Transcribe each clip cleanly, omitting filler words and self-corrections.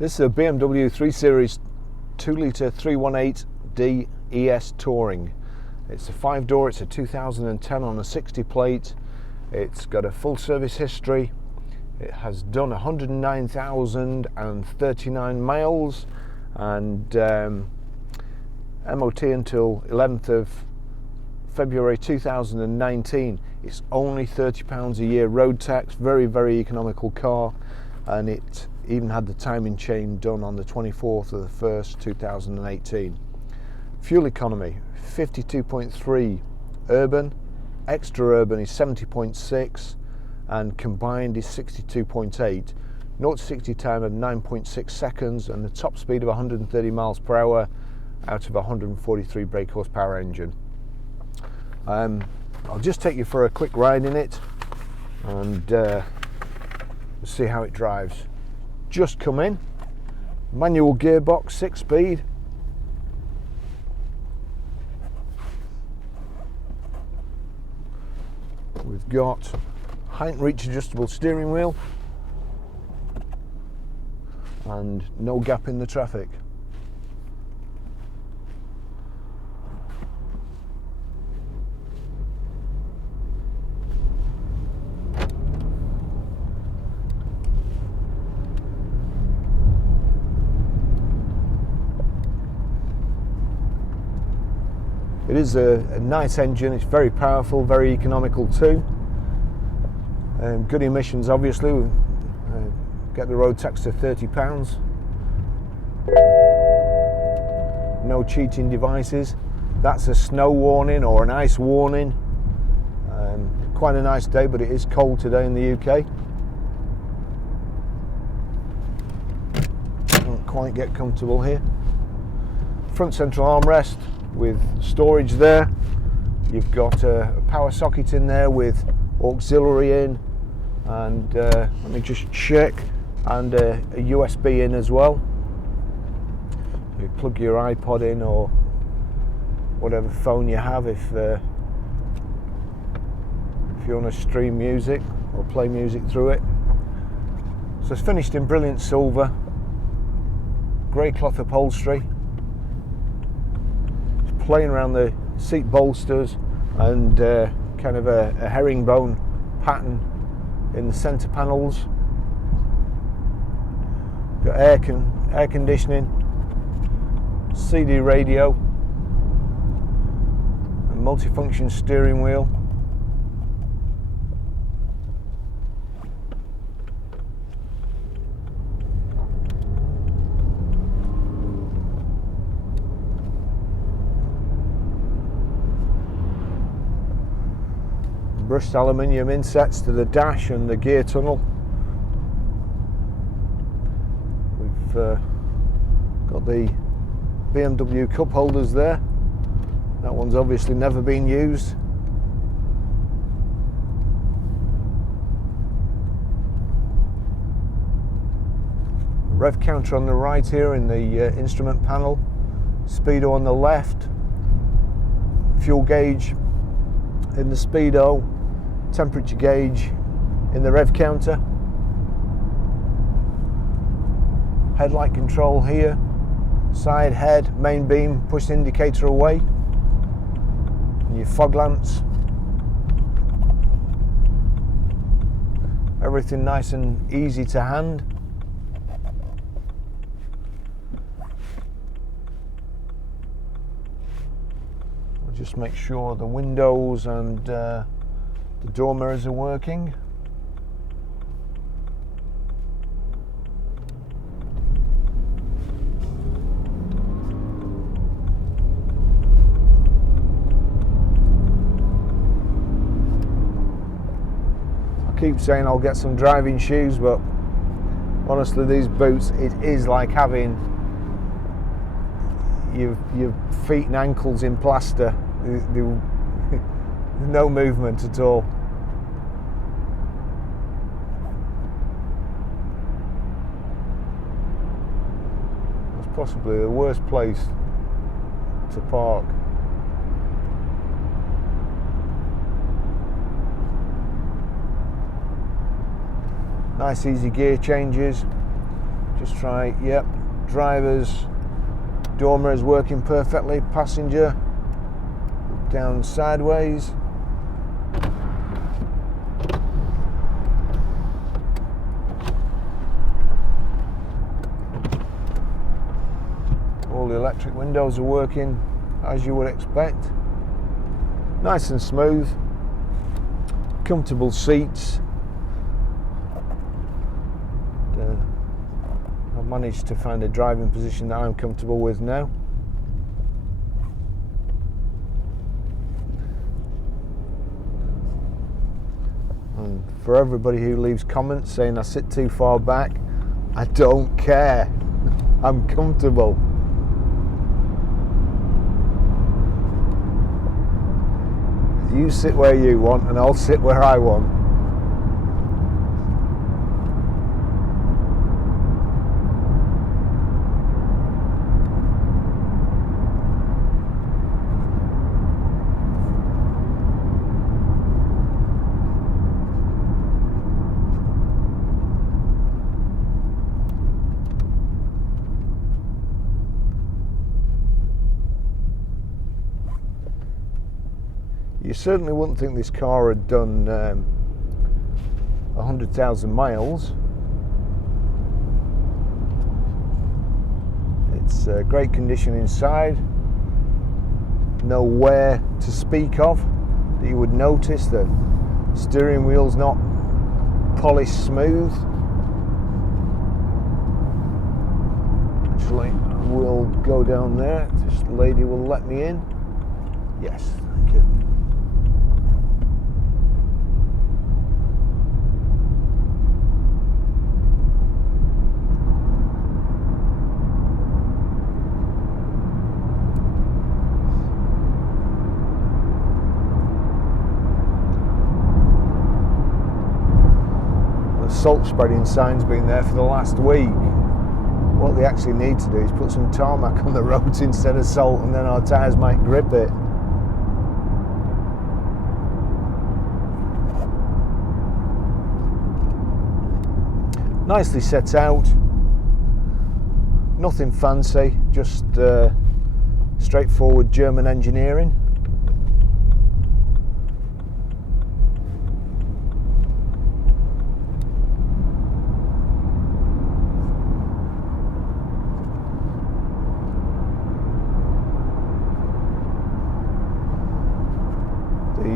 This is a BMW 3 Series 2 litre 318D ES Touring. It's a 5-door, it's a 2010 on a 60 plate. It's got a full service history. It has done 109,039 miles and MOT until 11th of February 2019. It's only £30 a year road tax, very, very economical car, and it even had the timing chain done on the 24th of the 1st 2018. Fuel economy 52.3 urban, extra urban is 70.6, and combined is 62.8. 0 to 60 time at 9.6 seconds, and the top speed of 130 miles per hour out of a 143 brake horsepower engine. I'll just take you for a quick ride in it and see how it drives. Just come in, manual gearbox, 6-speed. We've got height and reach adjustable steering wheel and no gap in the traffic. It is a nice engine, it's very powerful, very economical too. Good emissions obviously, we get the road tax to £30. No cheating devices. That's a snow warning or an ice warning. Quite a nice day, but it is cold today in the UK. Can't quite get comfortable here. Front central armrest with storage there. You've got a power socket in there with auxiliary in, and let me just check, and a USB in as well. You plug your iPod in or whatever phone you have if you want to stream music or play music through it. So it's finished in brilliant silver, grey cloth upholstery. Playing around the seat bolsters and kind of a herringbone pattern in the centre panels. Got air conditioning, CD radio, a multifunction steering wheel. Brushed aluminium insets to the dash and the gear tunnel. We've got the BMW cup holders there. That one's obviously never been used. Rev counter on the right here in the instrument panel. Speedo on the left. Fuel gauge in the speedo. Temperature gauge in the rev counter. Headlight control here. Side head, main beam, push indicator away. And your fog lamps. Everything nice and easy to hand. I'll just make sure the windows and the door mirrors are working. I keep saying I'll get some driving shoes, but honestly these boots, it is like having your feet and ankles in plaster. No movement at all. It's possibly the worst place to park. Nice easy gear changes. Just try, yep, driver's door mirrors working perfectly, passenger down sideways. All the electric windows are working as you would expect. Nice and smooth, comfortable seats. I've managed to find a driving position that I'm comfortable with now. And for everybody who leaves comments saying I sit too far back, I don't care. I'm comfortable. You sit where you want and I'll sit where I want. You certainly wouldn't think this car had done 100,000 miles. It's great condition inside. No wear to speak of that you would notice. The steering wheel's not polished smooth. Actually, I will go down there. This lady will let me in. Yes, thank you. Salt spreading sign's been there for the last week. What they actually need to do is put some tarmac on the roads instead of salt, and then our tyres might grip it. Nicely set out, nothing fancy, just straightforward German engineering.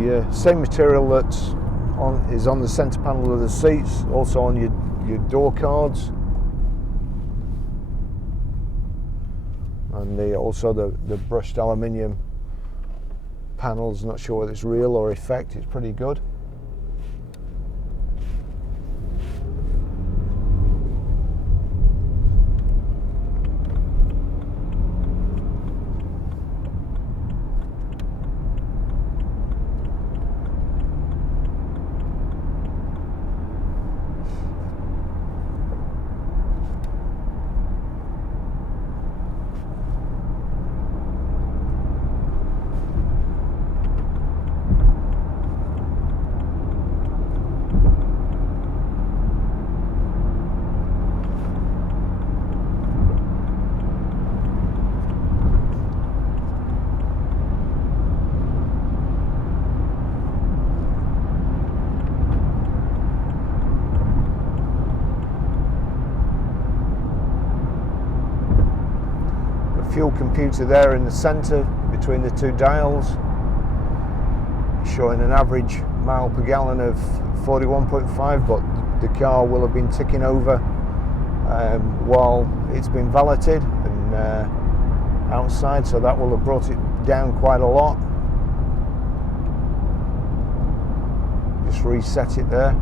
The same material that's is on the centre panel of the seats, also on your door cards, and also the brushed aluminium panels. Not sure whether it's real or effect. It's pretty good. Fuel computer there in the centre between the two dials, showing an average mile per gallon of 41.5, but the car will have been ticking over while it's been valeted and outside, so that will have brought it down quite a lot. Just reset it there.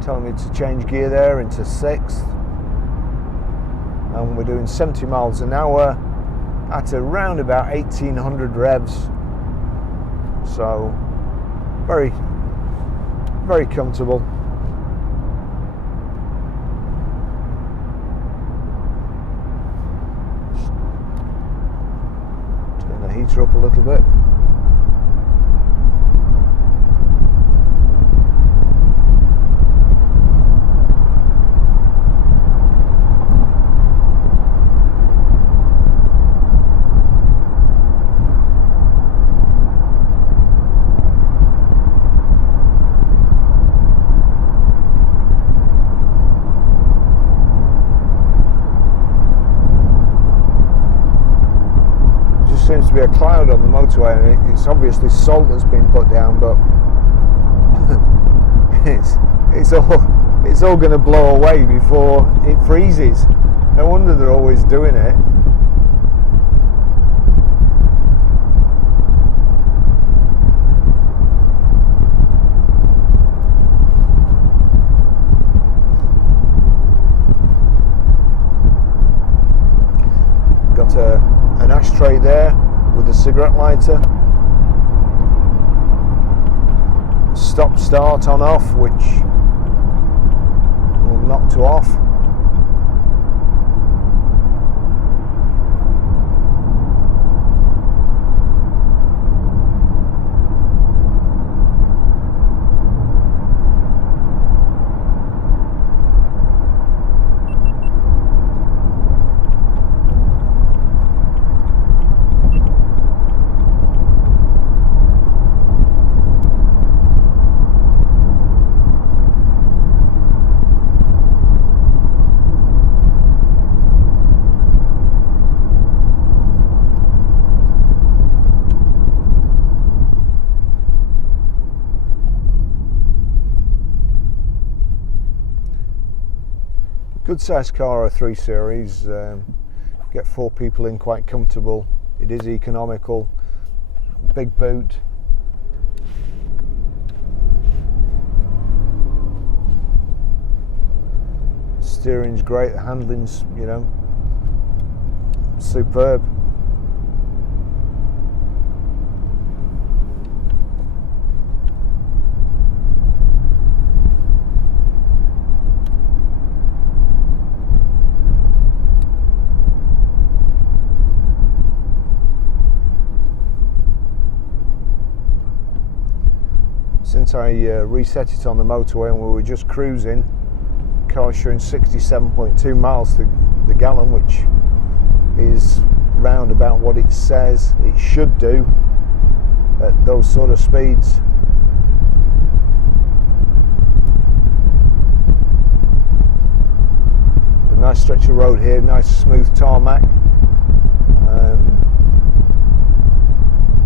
Telling me to change gear there into 6th, and we're doing 70 miles an hour at around about 1800 revs, so very, very comfortable. Turn the heater up a little bit. to be a cloud on the motorway, and it's obviously salt that's been put down, but it's all going to blow away before it freezes. No wonder they're always doing it. Got an ashtray there with a cigarette lighter. Stop start on off, which will knock to off. Good sized car, a 3 Series, get 4 people in quite comfortable. It is economical, big boot. Steering's great, the handling's, you know, superb. Since I reset it on the motorway and we were just cruising, the car's showing 67.2 miles to the gallon, which is round about what it says it should do at those sort of speeds. A nice stretch of road here, nice smooth tarmac.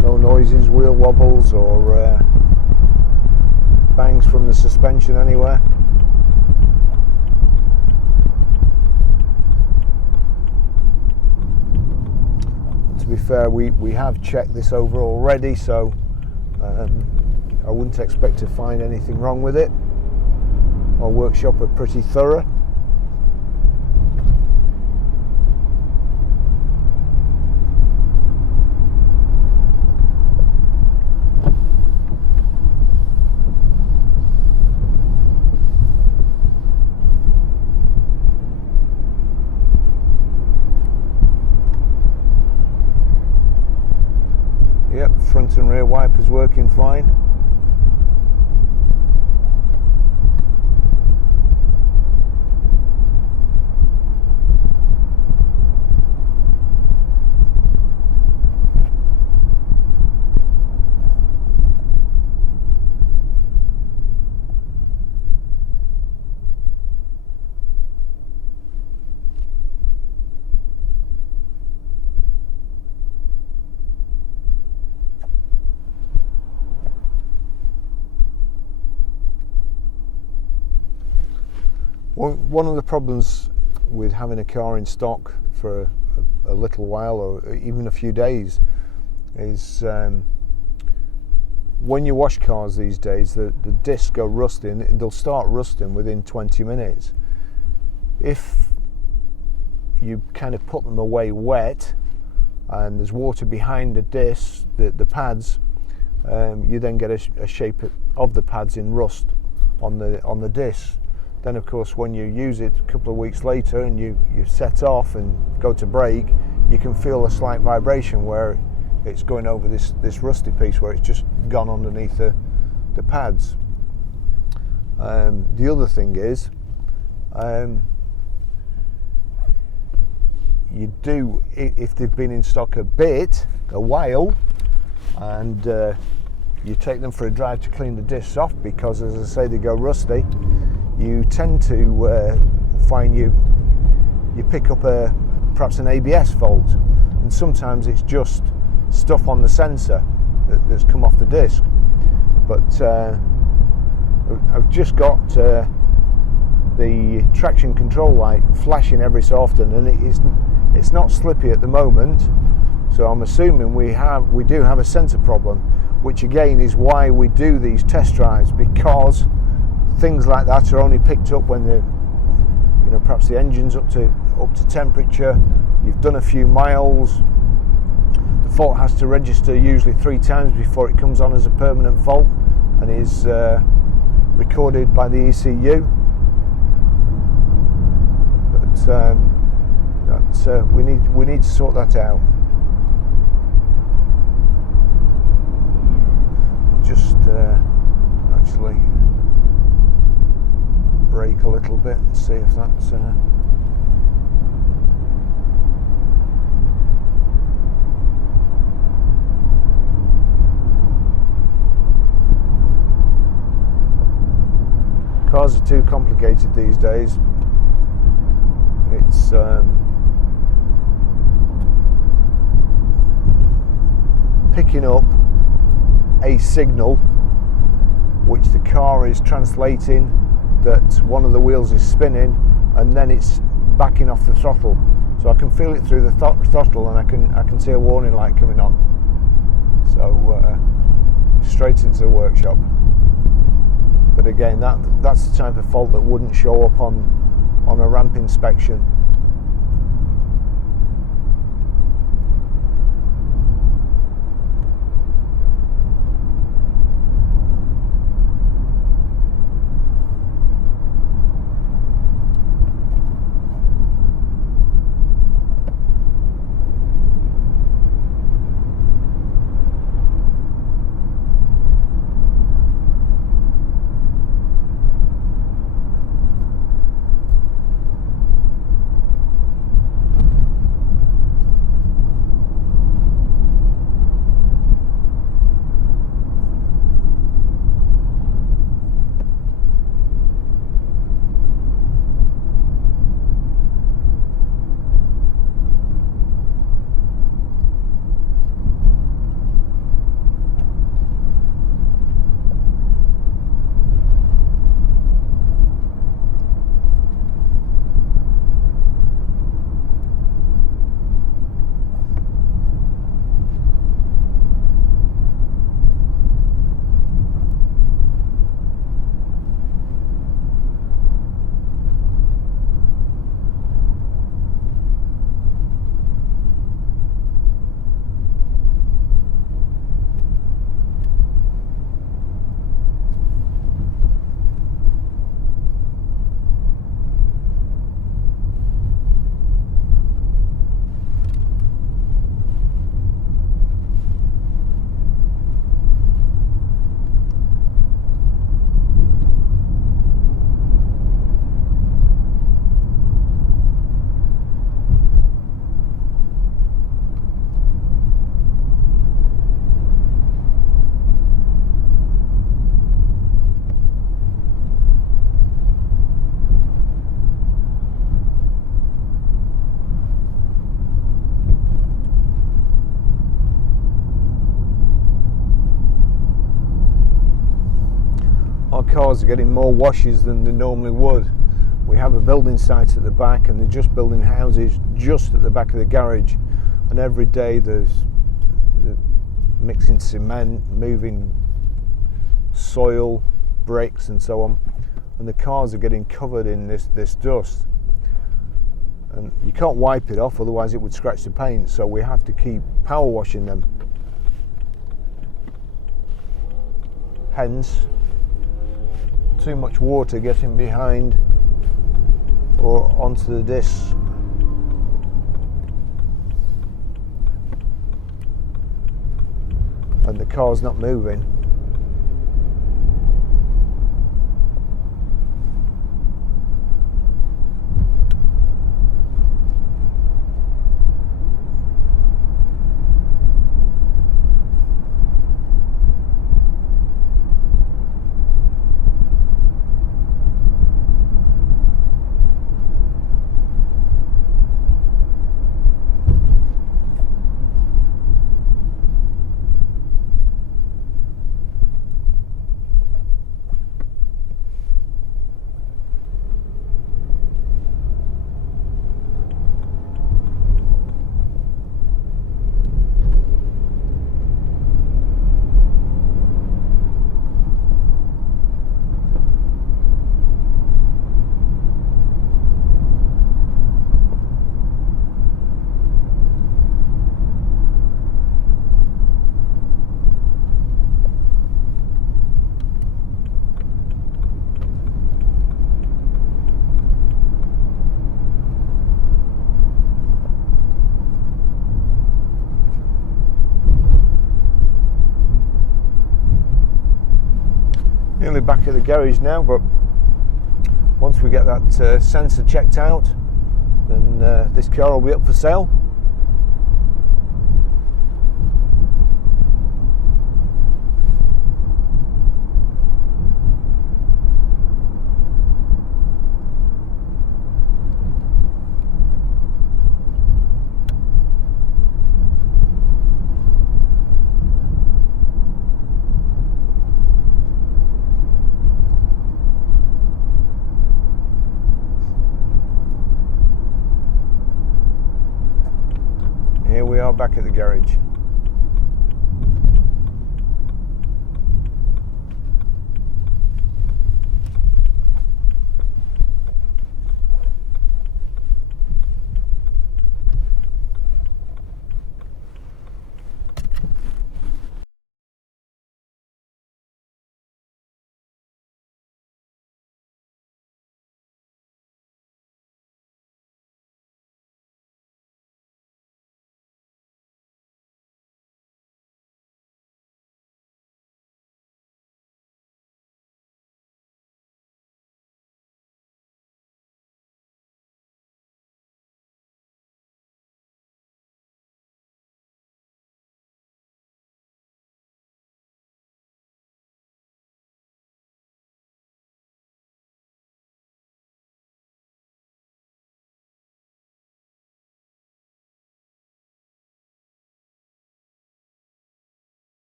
No noises, wheel wobbles or bangs from the suspension anywhere. To be fair, we have checked this over already, so I wouldn't expect to find anything wrong with it. Our workshop are pretty thorough. Yep, front and rear wipers working fine. One of the problems with having a car in stock for a little while or even a few days is when you wash cars these days, the discs go rusty, and they'll start rusting within 20 minutes. If you kind of put them away wet and there's water behind the discs, the pads, you then get a shape of the pads in rust on the discs. Then of course when you use it a couple of weeks later and you set off and go to brake, you can feel a slight vibration where it's going over this rusty piece where it's just gone underneath the pads. The other thing is, you do, if they've been in stock a while, and you take them for a drive to clean the discs off, because as I say, they go rusty, you tend to find you pick up perhaps an ABS fault, and sometimes it's just stuff on the sensor that's come off the disc. But I've just got the traction control light flashing every so often, and it's not slippy at the moment, so I'm assuming we do have a sensor problem, which again is why we do these test drives, because things like that are only picked up when perhaps the engine's up to temperature, you've done a few miles. The fault has to register usually 3 times before it comes on as a permanent fault and is recorded by the ECU. But we need to sort that out. Just actually brake a little bit and see if that's cars are too complicated these days. It's picking up a signal which the car is translating that one of the wheels is spinning, and then it's backing off the throttle. So I can feel it through the throttle, and I can see a warning light coming on. So straight into the workshop. But again, that's the type of fault that wouldn't show up on a ramp inspection. Our cars are getting more washes than they normally would. We have a building site at the back, and they're just building houses just at the back of the garage, and every day they're mixing cement, moving soil, bricks and so on, and the cars are getting covered in this dust, and you can't wipe it off, otherwise it would scratch the paint, so we have to keep power washing them. Hence too much water getting behind or onto the discs. And the car's not moving. back at the garage now, but once we get that sensor checked out, then this car will be up for sale. Here we are back at the garage.